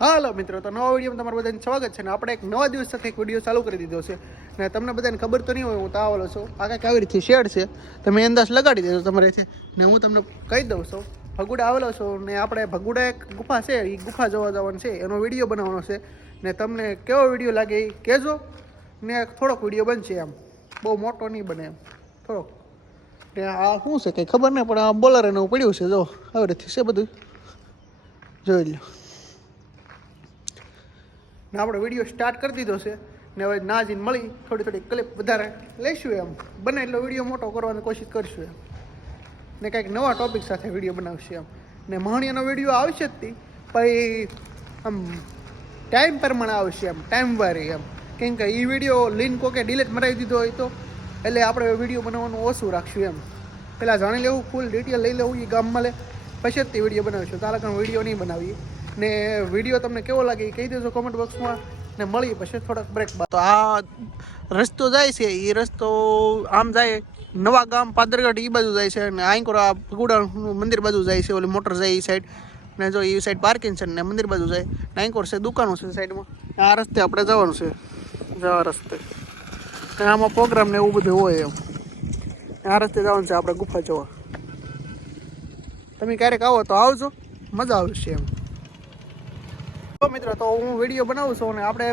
હાલો મિત્રો, તો નવા વિડીયોમાં તમારું બધાને સ્વાગત છે ને આપણે એક નવા દિવસ સાથે એક વિડીયો ચાલુ કરી દીધો છે ને તમને બધાને ખબર તો નહીં હોય હું તો આવેલો છું આ કંઈક આવી રીતે શેડ છે તમે અંદાજ લગાડી દેજો તમારેથી ને હું તમને કહી દઉં છું ભગુડા આવેલો છું ને આપણે ભગુડા એક ગુફા છે એ ગુફા જોવા જવાનું છે એનો વિડીયો બનાવવાનો છે ને તમને કેવો વિડીયો લાગે એ કહેજો ને થોડોક વિડીયો બનશે એમ બહુ મોટો નહીં બને એમ થોડોક ને આ શું છે કંઈ ખબર નહીં પણ આ બોલર એનું પડ્યું છે જો આવી રીતે છે બધું જોઈ લો ને આપણે વિડીયો સ્ટાર્ટ કરી દીધો છે ને હવે નાજીને મળી થોડી ક્લિપ વધારે લઈશું એમ બને એટલો વિડીયો મોટો કરવાની કોશિશ કરીશું એમ ને કંઈક નવા ટોપિક સાથે વિડીયો બનાવશે એમ ને મહાણીયાનો વિડીયો આવશે જ તે પછી આમ ટાઈમ પ્રમાણે આવશે એમ ટાઈમ વારી એમ કેમ કે એ વિડીયો લિંક કોકે ડિલીટ મરાવી દીધો હોય તો એટલે આપણે વિડીયો બનાવવાનું ઓછું રાખશું એમ પહેલાં જાણી લેવું ફૂલ ડિટેલ લઈ લેવું એ ગામમાં લે પછી જ તે વિડીયો બનાવીશું તારા કારણે વિડીયો નહીં બનાવીએ ને વિડીયો તમને કેવો લાગે એ કહી દેજો કોમેન્ટ બોક્સમાં ને મળી પછી થોડાક બ્રેક બાદ તો આ રસ્તો જાય છે એ રસ્તો આમ જાય નવા ગામ પાદરગઢ એ બાજુ જાય છે અને આંકોર આ ભગુડાનું મંદિર બાજુ જાય છે ઓલી મોટર જાય એ સાઈડ ને જો એ સાઈડ પાર્કિંગ છે ને મંદિર બાજુ જાય ને આંકોર છે દુકાનો છે સાઈડમાં આ રસ્તે આપણે જવાનું છે આ રસ્તે ને આમાં પ્રોગ્રામ ને એવું બધું હોય એમ આ રસ્તે જવાનું છે આપણે ગુફા જોવા તમે ક્યારેક આવો તો આવજો મજા આવશે એમ મિત્રો તો હું વિડીયો બનાવું છું અને આપણે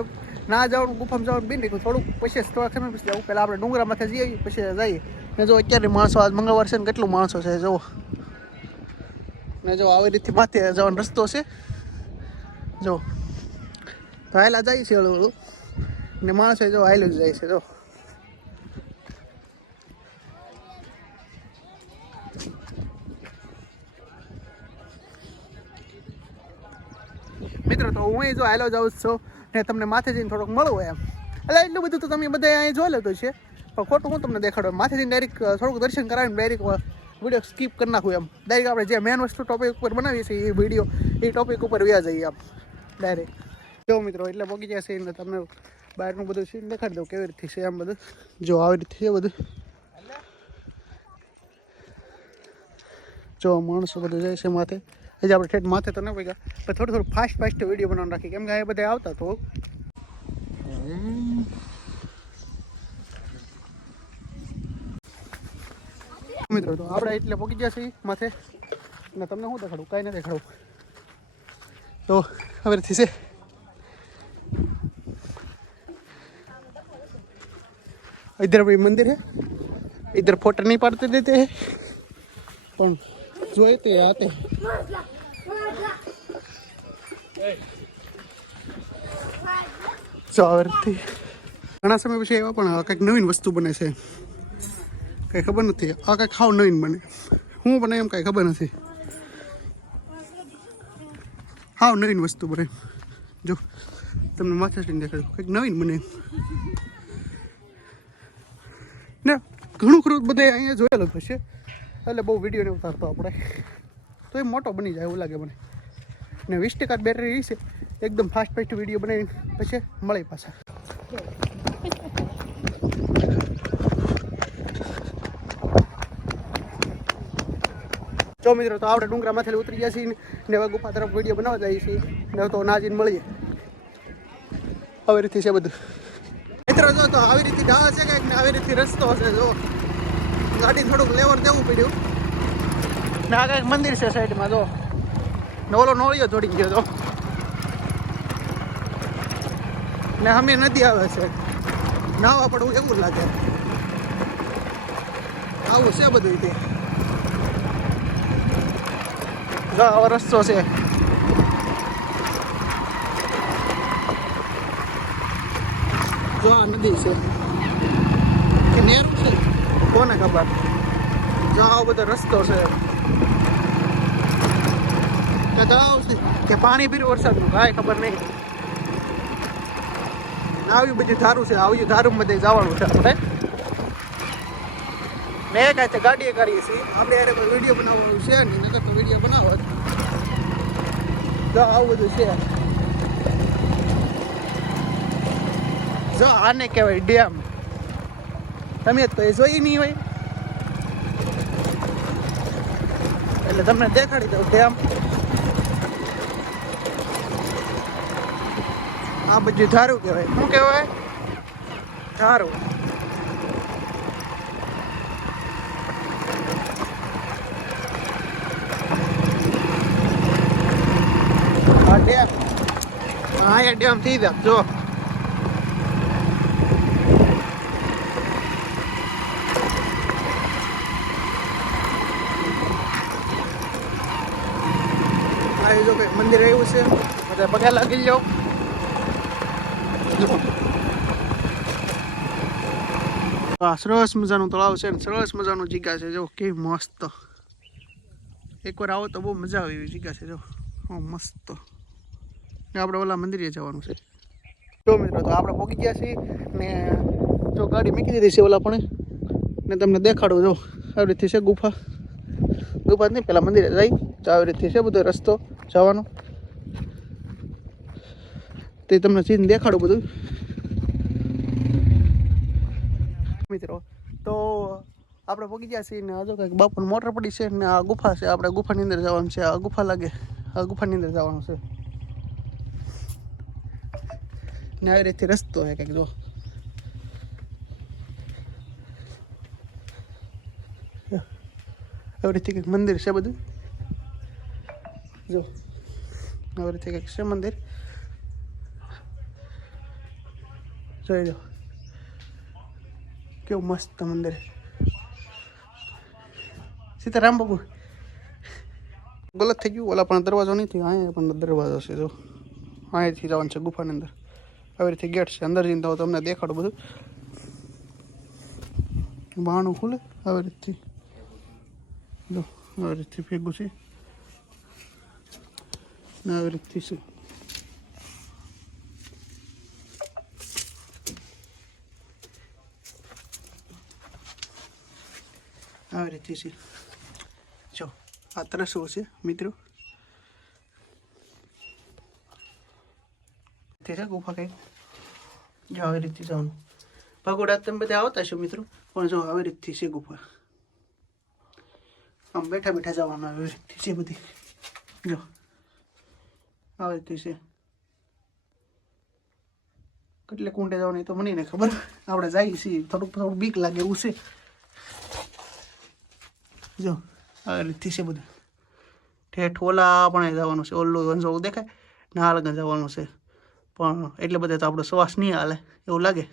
ના જવાનું ગુફામાં જવાનું બી નહીં થોડુંક પછી થોડાક સમય પછી જવું પહેલાં આપણે ડુંગરામાંથી જઈએ પછી જઈએ ને જો અત્યારે માણસો આજ મંગળવાર છે ને કેટલું માણસો છે જુઓ ને જો આવી રીતે માથે જવાનો રસ્તો છે જો તો હાયલા જાય છે હળવું ને માણસો જો હાયલું જ જાય છે જો મિત્રો તો હું જો હાલો જાઉં છું ને તમને માથે જઈને થોડોક મળવું એમ એટલે એટલું બધું તો તમે બધા અહીં જોઈ લેતો છે પણ ખોટું હું તમને દેખાડો માથે જઈને ડાયરેક્ટ થોડુંક દર્શન કરાવીને ડાયરેક્ટ વિડીયો સ્કીપ કરી નાખું એમ ડાયરેક્ટ આપણે જે મેન વસ્તુ ટોપિક ઉપર બનાવીએ છીએ એ વિડીયો એ ટોપિક ઉપર વ્યા જઈએ આમ ડાયરેક્ટ જો મિત્રો એટલે પહોંચી જશે એટલે તમને બહારનું બધું સીન દેખાડી દઉં કેવી રીતે છે એમ બધું જો આવી રીતે છે બધું જો માણસો બધું જાય છે માથે હજી આપણે ઠેઠ માથે તો ન પગ્યા પણ થોડું ફાસ્ટ વિડીયો બનાવવાનું રાખી કેમ કે આ બધા આવતા તો મિત્રો તો આપણે એટલે પહોંચી ગયા છીએ માથે ને તમને શું દેખાડું કાંઈ ન દેખાડું તો હવેથી છે इधर भी मंदिर है इधर फोटो नहीं पड़ते देते हैं પણ જોઈએ તે આતે ચારથી ઘણા સમય પછી એવા પણ કંઈક નવીન વસ્તુ બને છે કંઈ ખબર નથી આ કંઈક ખાવ નવીન બને શું બને એમ કાંઈ ખબર નથી હાવ નવીન વસ્તુ બને જો તમને માથે સ્ટીન દેખાડ્યું કંઈક નવીન બને ને ઘણું ખરું બધે અહીંયા જોયેલું થશે એટલે બહુ વિડીયો ને ઉતારતો આપણે તો એ મોટો બની જાય એવું લાગે મને ને 20% બેટરી છે એકદમ ફાસ્ટ વિડીયો બનાવી પછી મળી પાછા જો મિત્રો તો આપણે ડુંગરામાંથી ઉતરી ગયા છીએ ને હવે ગુફા તરફ વિડીયો બનાવવા જઈએ છીએ ને તો નાજીને મળીએ આવી રીતે છે બધું મિત્રો જો તો આવી રીતે ઢાળ છે કંઈક ને આવી રીતે રસ્તો હશે જો ગાડી થોડુંક લેવર દેવું પડ્યું ને આ કંઈક મંદિર છે સાઈડમાં જો ને ઓલો નોળિયો જોડી ગયો તો ને અમે નદી આવે છે નાવા પડવું એવું લાગે આવું છે બધું તે જો આવો રસ્તો છે જો આ નદી છે કે નેર છે કોને ખબર જો આવો બધો રસ્તો છે કે તળાવ છે કે પાણી પીરું વરસાદનું કાંઈ ખબર નહીં આવી બધી ધારું છે આવી ધારું બધે જવાનું છે આપણે ને કાંઈ ગાડીએ કરીએ છીએ આપણે યારે વિડીયો બનાવવાનું છે ને નકર તો વિડીયો બનાવો જો આવું બધું છે જો આને કહેવાય ડેમ તમે તો એ જોઈ નહીં હોય એટલે તમને દેખાડી દઉં ડેમ આ બધું ધારું કહેવાય. શું કહેવાય? ધારું. આ ડેમ, હા એ ડેમ થઈ જાય જો. જો કે મંદિર આવ્યું છે, બધા પગે લાગી જાઓ. હા, સરસ મજાનું તળાવ છે ને સરસ મજાનું જગ્યા છે. જો કેવી મસ્ત, એકવાર આવો તો બહુ મજા આવે એવી જગ્યા છે. જો મસ્ત. ને આપણે ઓલા મંદિરે જવાનું છે. જો મિત્રો, તો આપણે પહોંચી ગયા છીએ ને જો ગાડી મૂકી દીધી છે ઓલા પણ, ને તમને દેખાડું. જો આવી રીતથી છે ગુફા. ગુફા નહીં, પેલા મંદિરે જાય તો આવી રીતથી છે બધો રસ્તો જવાનો. તે તમને સીન દેખાડું બધું મિત્રો. તો આપણે પહોંચી ગયા છીએ ને હજુ કંઈક બાપુની મોટર પડી છે ને આ ગુફા છે. આપણે ગુફાની અંદર જવાનું છે. આ ગુફા લાગે, આ ગુફાની અંદર જવાનું છે ને આવી રીતે રસ્તો છે કંઈક. જો આવી રીતે કંઈક મંદિર છે બધું. જો આવી રીતે કંઈક છે મંદિર, જોઈ લો કેવું મસ્ત મંદિર. સીતારામ બાબુ ગલત થઈ ગયું, ઓલા પણ દરવાજો નહીં થયો, અહીંયા પણ દરવાજો છે. જો અહીંયાથી જવાનું છે ગુફાની અંદર. આવી રીતે ગેટ છે, અંદર જઈને તો તમને દેખાડું બધું. બાણું ખુલે આવી રીતથી. જો આવી રીતથી ભેગું છે ને આવી રીતથી છે. આવી રીતે છે. જો આ તરસો છે મિત્રો, તે છે ગુફા કંઈક. જો આવી રીતે જવાનું. ભગોડા તમે બધા આવતા છો મિત્રો, પણ જો આવી રીતથી છે ગુફા. આમ બેઠા બેઠા જવાનું આવી રીતથી છે બધી. જો આવી રીતે છે. કેટલે કુંડે જવાનું એ તો મને નહીં ખબર. આપણે જઈએ છીએ, થોડુંક બીક લાગે એવું છે. જો આવી રીતથી છે બધું. ઠેઠ ઓલા પણ જવાનું છે. ઓલું વંશો દેખાય ના લગન જવાનું છે, પણ એટલે બધે તો આપણો શ્વાસ નહીં હાલે એવું લાગે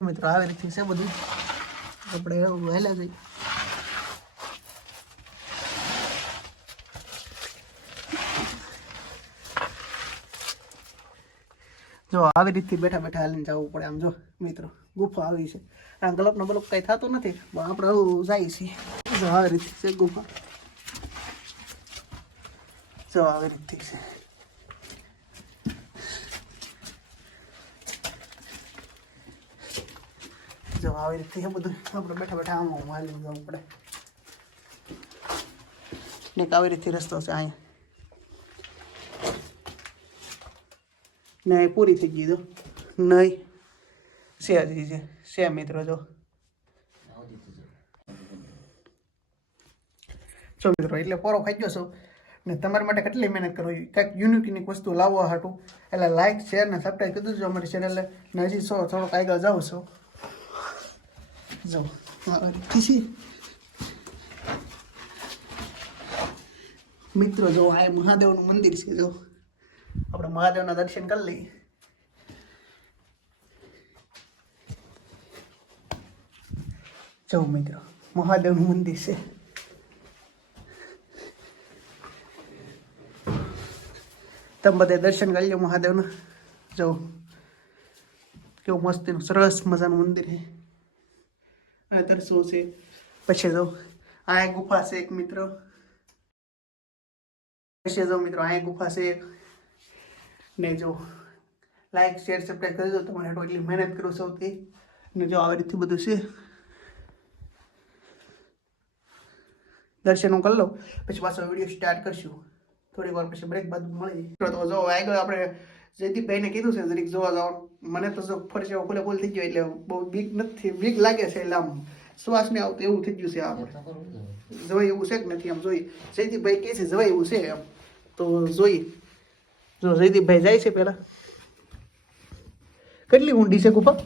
મિત્રો. આવી રીતથી છે બધું. આપણે એવું વહેલા જઈએ. જો આવી રીતથી બેઠા બેઠા હાલીને જવું પડે. આમ જો મિત્રો ગુફા આવી છે. આમ ગલપનો બલપ કંઈ થતું નથી, પણ આપણે એવું જાય છીએ. જો આવી રીતથી છે ગુફા. જો આવી રીતથી છે. જો આવી રીતથી છે બધું. આપણે બેઠા બેઠા આમ હાલીને જવું પડે ને. આવી રીતથી રસ્તો છે અહીંયા ને પૂરી થઈ ગઈ. તો નહીં છે હજી છે મિત્રો. જો મિત્રો એટલે પોરો ખાઈ ગયો છો ને તમારા માટે કેટલી મહેનત કરવી, કંઈક યુનિક વસ્તુ લાવવા હાટું. એટલે લાઇક શેર ને સબસ્ક્રાઈબ કરી દેજો અમારી ચેનલને. ને હજી થોડોક આગળ જાઉં છો. જો મિત્રો જો આ મહાદેવનું મંદિર છે. જો આપણે મહાદેવના દર્શન કરી લઈએ. જો મિત્રો મહાદેવનું મંદિર છે. તમે બધે દર્શન કરી લો મહાદેવના. જો કેવું મસ્તીનું સરસ મજાનું મંદિર છે. આ તરસો છે. પછી જો આ ગુફા છે એક મિત્રો. પછી જો મિત્રો આ ગુફા છે એક. ને જો લાઈક શેર સબસ્ક્રાઈબ કરી દો. તમારે એટલી મહેનત કરું સૌથી. ને જો આવી રીતે બધું છે. દર્શન હું કરી લઉં પછી પાછો વિડીયો સ્ટાર્ટ કરશું. થોડી વાર પછી બ્રેક બાદ મળી. તો જો આગળ આપણે જયદીપભાઈને કીધું છે જરીક જોવા જવાનું. મને તો જો ફરશે ફૂલે ફૂલ થઈ ગયો એટલે બહુ બીક નથી, બીક લાગે છે. એટલે આમ શ્વાસ નહીં આવતો એવું થઈ ગયું છે. આપણે જવાય એવું છે કે નથી આમ જોઈએ. જયદીપભાઈ કહે છે જવાય એવું છે એમ, તો જોઈએ. જો જયદીપભાઈ જાય છે પહેલાં. કેટલી ઊંડી છે ગુફા?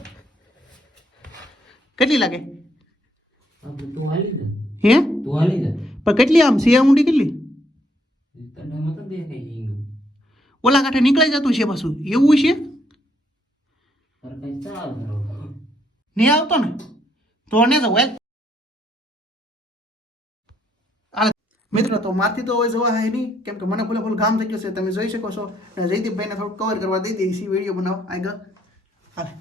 કેટલી લાગે? તું હાલી જા. હે તું હાલી જા. પણ કેટલી આમ છે ઊંડી કેટલી? તને મત દેખાય ઈ. ઓલા કાંઠે નીકળી જતું છે પાછું એવું છે? અરે કઈ ચાલ કરો. નહીં આવતો ને તો ને જવું મિત્રો. તો મારથી તો હવે જોવા હે નહીં, કેમ કે મને ફૂલ કામ થઈ ગયું છે. તમે જોઈ શકો છો. અને જયદીપભાઈને થોડુંક કવર કરવા દઈ દઈશી વિડીયો બનાવો આગળ. હાલે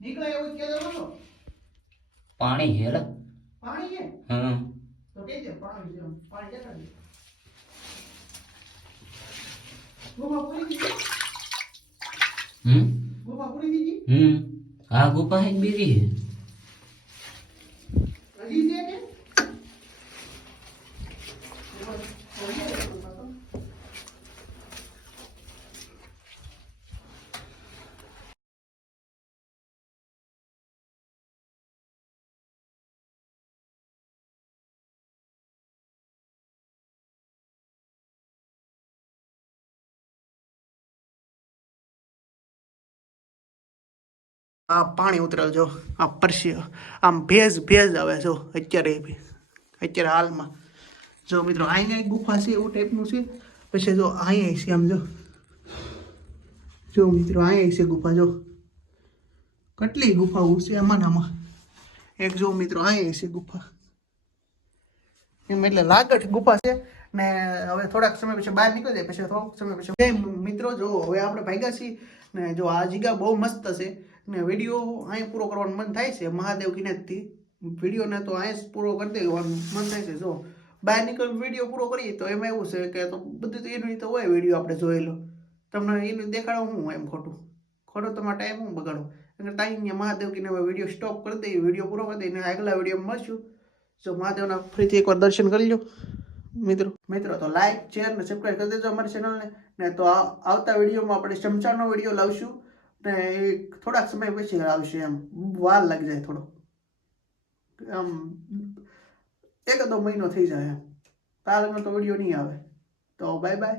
નીકળે એવું કે નતો પાણી હેલા. પાણી છે હા તો કે છે પાણી છે. પાણી જતા દે ગોપા પૂરી દીધી. ગોપા પૂરી દીધી. આ ગુફા એક બીજી છે. હજી છે કે આ પાણી ઉતરેલ જો આ પરસ્યો આમ ભેજ આવે જો અત્યારે હાલમાં. જો મિત્રો અહીંયા એક ગુફા છે એવું ટાઈપનું છે. પછી જો અહીંયા છે આમ જો મિત્રો અહીંયા છે ગુફા. જો કેટલી ગુફાઓ છે આમાં આમાં. એક જો મિત્રો અહીંયા છે ગુફા. એમ એટલે લાગટ ગુફા છે. ને હવે થોડાક સમય પછી બહાર નીકળી જાય. પછી થોડાક સમય પછી મિત્રો જો હવે આપણે ભાગ્યા છીએ. ને જો આ જગ્યા બહુ મસ્ત છે. ને વિડીયો અહીં પૂરો કરવાનું મન થાય છે મહાદેવ કિનારથી. વિડીયોને તો અહીં જ પૂરો કરી દેવાનું મન થાય છે. જો બહાર નીકળી વિડીયો પૂરો કરીએ તો એમાં એવું છે કે તો બધું તો એનું તો હોય વિડીયો આપણે જોયેલો. તમને એનું દેખાડો હું એમ ખોટું તમારો ટાઈમ હું બગાડો. એટલે ટાઈમ મહાદેવ કિને હવે વિડીયો સ્ટોપ કરી દઈએ. વિડીયો પૂરો કરી દઈએ. આગલા વિડીયોમાં મળશું. જો મહાદેવના ફરીથી એકવાર દર્શન કરી લો મિત્રો. તો લાઈક શેર ને સબસ્ક્રાઈબ કરી દેજો અમારી ચેનલને. ને તો આવતા વિડીયોમાં આપણે ચમચાનો વિડીયો લાવશું. ને થોડાક સમય પછી આવશે. એમ વાર લાગી જાય થોડો. આમ 1-2 મહિનો થઈ જાય. એમ કાલનો તો વિડીયો નહીં આવે. તો બાય બાય.